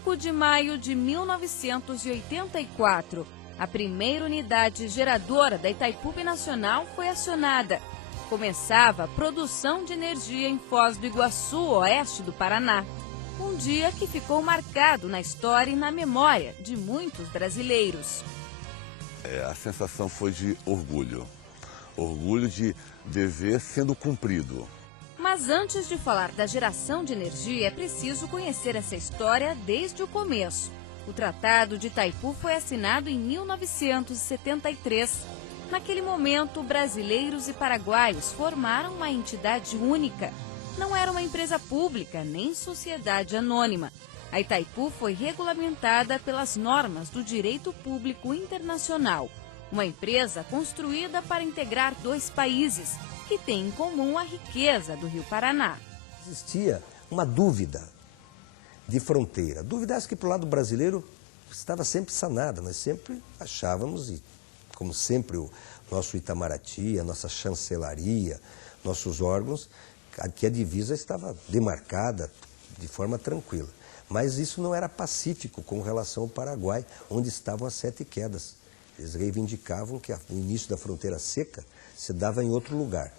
5 de maio de 1984, a primeira unidade geradora da Itaipu Binacional foi acionada. Começava a produção de energia em Foz do Iguaçu, oeste do Paraná. Um dia que ficou marcado na história e na memória de muitos brasileiros. A sensação foi de orgulho. Orgulho de dever sendo cumprido. Mas antes de falar da geração de energia, é preciso conhecer essa história desde o começo. O Tratado de Itaipu foi assinado em 1973. Naquele momento, brasileiros e paraguaios formaram uma entidade única. Não era uma empresa pública, nem sociedade anônima. A Itaipu foi regulamentada pelas normas do direito público internacional. Uma empresa construída para integrar dois países, que têm em comum a riqueza do Rio Paraná. Existia uma dúvida de fronteira. Dúvida essa que para o lado brasileiro estava sempre sanada. Nós sempre achávamos, e como sempre o nosso Itamaraty, a nossa chancelaria, nossos órgãos, que a divisa estava demarcada de forma tranquila. Mas isso não era pacífico com relação ao Paraguai, onde estavam as 7 quedas. Eles reivindicavam que o início da fronteira seca se dava em outro lugar.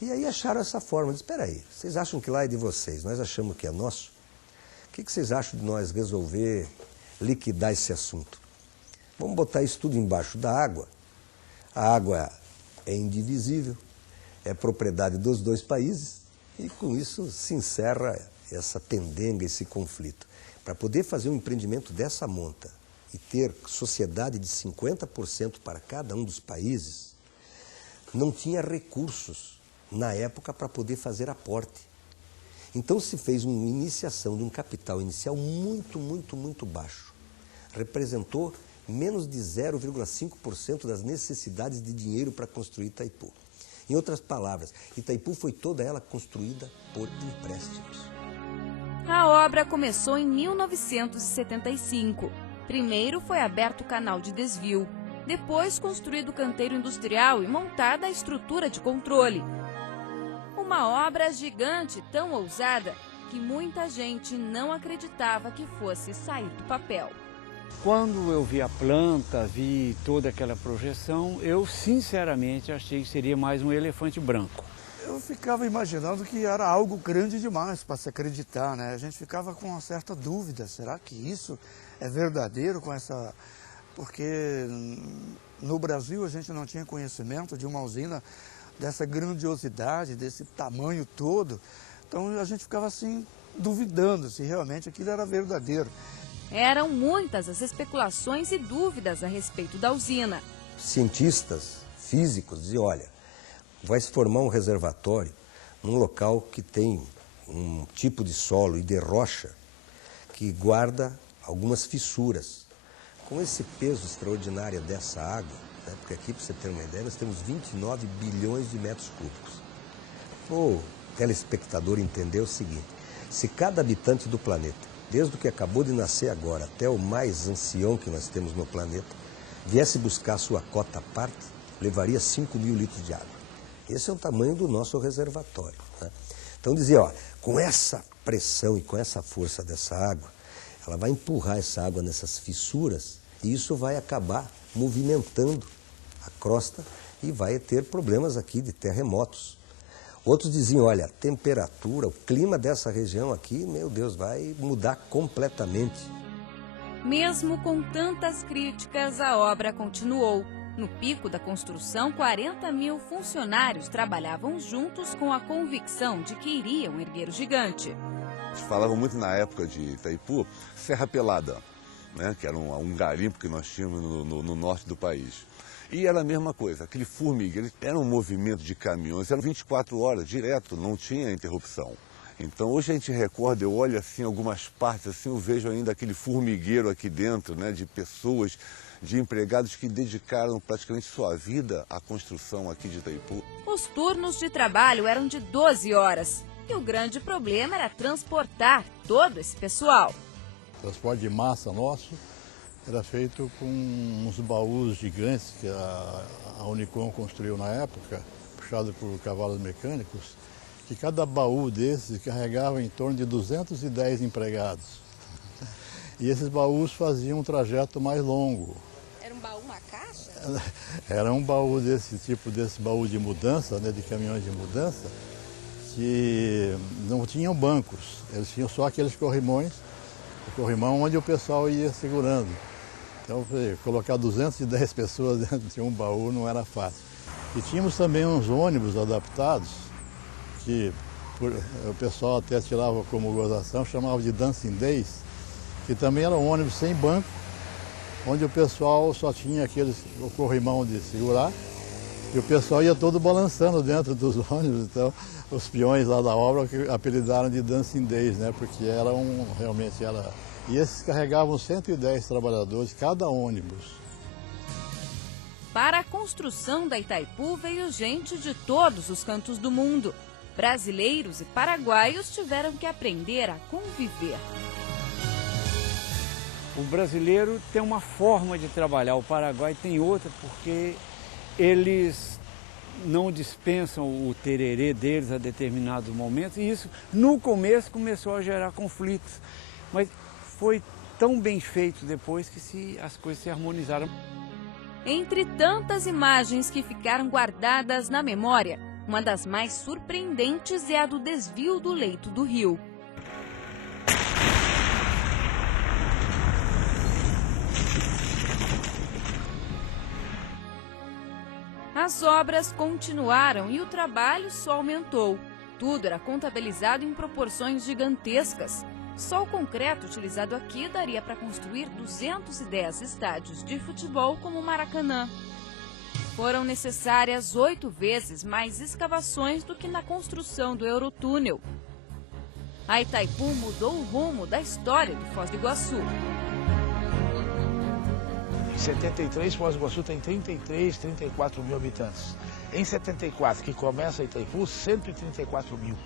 E aí acharam essa forma. Espera aí, vocês acham que lá é de vocês, nós achamos que é nosso? O que vocês acham de nós resolver liquidar esse assunto? Vamos botar isso tudo embaixo da água. A água é indivisível, é propriedade dos dois países e com isso se encerra essa pendenga, esse conflito. Para poder fazer um empreendimento dessa monta e ter sociedade de 50% para cada um dos países, não tinha recursos na época para poder fazer aporte. Então se fez uma iniciação de um capital inicial muito baixo. Representou menos de 0,5% das necessidades de dinheiro para construir Itaipu. Em outras palavras, Itaipu foi toda ela construída por empréstimos. A obra começou em 1975. Primeiro foi aberto o canal de desvio. Depois construído o canteiro industrial e montada a estrutura de controle. Uma obra gigante, tão ousada, que muita gente não acreditava que fosse sair do papel. Quando eu vi a planta, vi toda aquela projeção, eu sinceramente achei que seria mais um elefante branco. Eu ficava imaginando que era algo grande demais para se acreditar, né? A gente ficava com uma certa dúvida, será que isso é verdadeiro com essa... Porque no Brasil a gente não tinha conhecimento de uma usina dessa grandiosidade, desse tamanho todo. Então a gente ficava assim, duvidando se realmente aquilo era verdadeiro. Eram muitas as especulações e dúvidas a respeito da usina. Cientistas, físicos diziam, olha, vai se formar um reservatório num local que tem um tipo de solo e de rocha que guarda algumas fissuras. Com esse peso extraordinário dessa água, né, porque aqui, para você ter uma ideia, nós temos 29 bilhões de metros cúbicos. O telespectador entendeu o seguinte, se cada habitante do planeta, desde o que acabou de nascer agora até o mais ancião que nós temos no planeta, viesse buscar sua cota à parte, levaria 5 mil litros de água. Esse é o tamanho do nosso reservatório, né? Então dizia, ó, com essa pressão e com essa força dessa água, ela vai empurrar essa água nessas fissuras e isso vai acabar movimentando a crosta e vai ter problemas aqui de terremotos. Outros diziam, olha, a temperatura, o clima dessa região aqui, meu Deus, vai mudar completamente. Mesmo com tantas críticas, a obra continuou. No pico da construção, 40 mil funcionários trabalhavam juntos com a convicção de que iriam erguer o gigante. Falavam muito na época de Itaipu, Serra Pelada, né, que era um garimpo que nós tínhamos no norte do país. E era a mesma coisa, aquele formigueiro, era um movimento de caminhões, eram 24 horas, direto, não tinha interrupção. Então hoje a gente recorda, eu olho assim algumas partes, assim, eu vejo ainda aquele formigueiro aqui dentro, né, de pessoas, de empregados que dedicaram praticamente sua vida à construção aqui de Itaipu. Os turnos de trabalho eram de 12 horas e o grande problema era transportar todo esse pessoal. O transporte de massa nosso era feito com uns baús gigantes que a Unicom construiu na época, puxado por cavalos mecânicos, que cada baú desses carregava em torno de 210 empregados. E esses baús faziam um trajeto mais longo. Era um baú, uma caixa? Era um baú desse baú de mudança, né, de caminhões de mudança, que não tinham bancos. Eles tinham só aqueles corrimões, o corrimão onde o pessoal ia segurando. Então, colocar 210 pessoas dentro de um baú não era fácil. E tínhamos também uns ônibus adaptados, que o pessoal até tirava como gozação, chamava de Dancing Days, que também era um ônibus sem banco, onde o pessoal só tinha o corrimão de segurar, e o pessoal ia todo balançando dentro dos ônibus. Então, os peões lá da obra que apelidaram de Dancing Days, né? Porque realmente era... E esses carregavam 110 trabalhadores, cada ônibus. Para a construção da Itaipu veio gente de todos os cantos do mundo. Brasileiros e paraguaios tiveram que aprender a conviver. O brasileiro tem uma forma de trabalhar, o Paraguai tem outra, porque eles não dispensam o tererê deles a determinados momentos, e isso no começo começou a gerar conflitos, mas foi tão bem feito depois que as coisas se harmonizaram. Entre tantas imagens que ficaram guardadas na memória, uma das mais surpreendentes é a do desvio do leito do rio. As obras continuaram e o trabalho só aumentou. Tudo era contabilizado em proporções gigantescas. Só o concreto utilizado aqui daria para construir 210 estádios de futebol como o Maracanã. Foram necessárias 8 vezes mais escavações do que na construção do Eurotúnel. A Itaipu mudou o rumo da história de Foz do Iguaçu. Em 73, Foz do Iguaçu tem 34 mil habitantes. Em 74, que começa a Itaipu, 134 mil.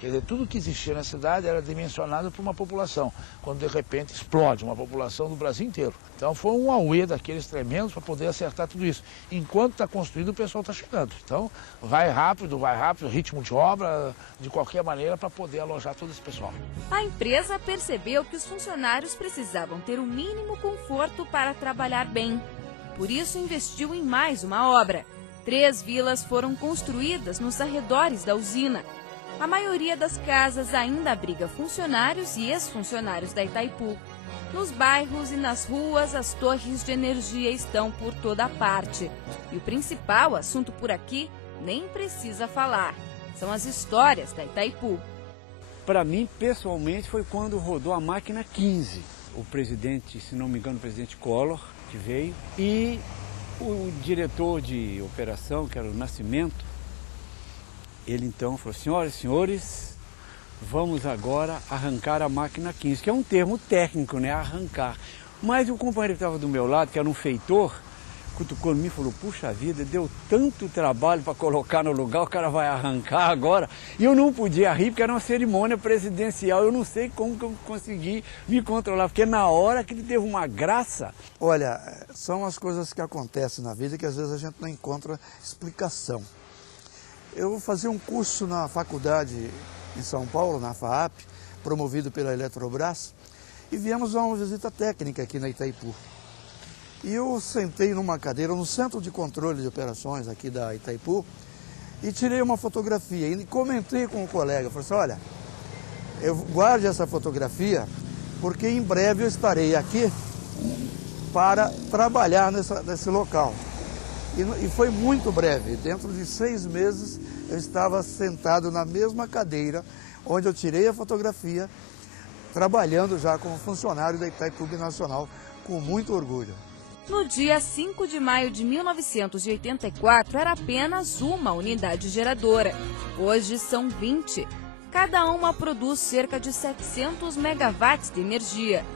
Quer dizer, tudo que existia na cidade era dimensionado por uma população, quando de repente explode uma população do Brasil inteiro. Então foi um auê daqueles tremendos para poder acertar tudo isso. Enquanto está construído, o pessoal está chegando. Então vai rápido, ritmo de obra, de qualquer maneira, para poder alojar todo esse pessoal. A empresa percebeu que os funcionários precisavam ter o mínimo conforto para trabalhar bem. Por isso investiu em mais uma obra. 3 vilas foram construídas nos arredores da usina. A maioria das casas ainda abriga funcionários e ex-funcionários da Itaipu. Nos bairros e nas ruas, as torres de energia estão por toda parte. E o principal assunto por aqui nem precisa falar. São as histórias da Itaipu. Para mim, pessoalmente, foi quando rodou a máquina 15. O presidente, se não me engano, o presidente Collor, que veio, e o diretor de operação, que era o Nascimento, ele então falou: senhoras e senhores, vamos agora arrancar a máquina 15, que é um termo técnico, né? Arrancar. Mas o companheiro que estava do meu lado, que era um feitor, cutucou em mim e falou: puxa vida, deu tanto trabalho para colocar no lugar, o cara vai arrancar agora. E eu não podia rir, porque era uma cerimônia presidencial. Eu não sei como que eu consegui me controlar, porque na hora que ele teve uma graça. Olha, são as coisas que acontecem na vida que às vezes a gente não encontra explicação. Eu fazia um curso na faculdade em São Paulo, na FAAP, promovido pela Eletrobras, e viemos a uma visita técnica aqui na Itaipu. E eu sentei numa cadeira no Centro de Controle de Operações aqui da Itaipu e tirei uma fotografia e comentei com o colega, falei assim: olha, eu guarde essa fotografia porque em breve eu estarei aqui para trabalhar nesse local. E foi muito breve, dentro de 6 meses eu estava sentado na mesma cadeira onde eu tirei a fotografia, trabalhando já como funcionário da Itaipu Binacional, com muito orgulho. No dia 5 de maio de 1984, era apenas uma unidade geradora. Hoje são 20. Cada uma produz cerca de 700 megawatts de energia.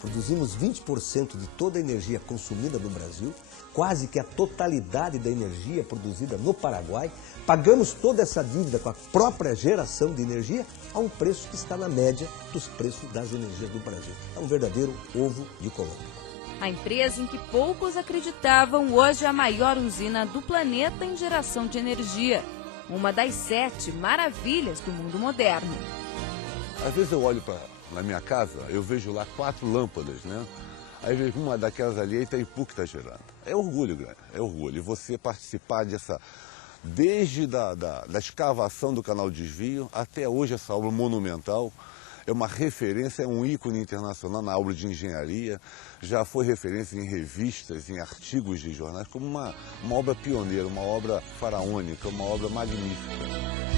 Produzimos 20% de toda a energia consumida no Brasil, quase que a totalidade da energia produzida no Paraguai. Pagamos toda essa dívida com a própria geração de energia a um preço que está na média dos preços das energias do Brasil. É um verdadeiro ovo de Colômbia. A empresa em que poucos acreditavam hoje é a maior usina do planeta em geração de energia. Uma das 7 maravilhas do mundo moderno. Às vezes eu olho para na minha casa, eu vejo lá 4 lâmpadas, né? Aí vejo uma daquelas ali, é Itaipu que está gerando. É orgulho, grande, é orgulho. E você participar dessa, desde da escavação do canal de desvio até hoje, essa obra monumental, é uma referência, é um ícone internacional na obra de engenharia, já foi referência em revistas, em artigos de jornais, como uma obra pioneira, uma obra faraônica, uma obra magnífica.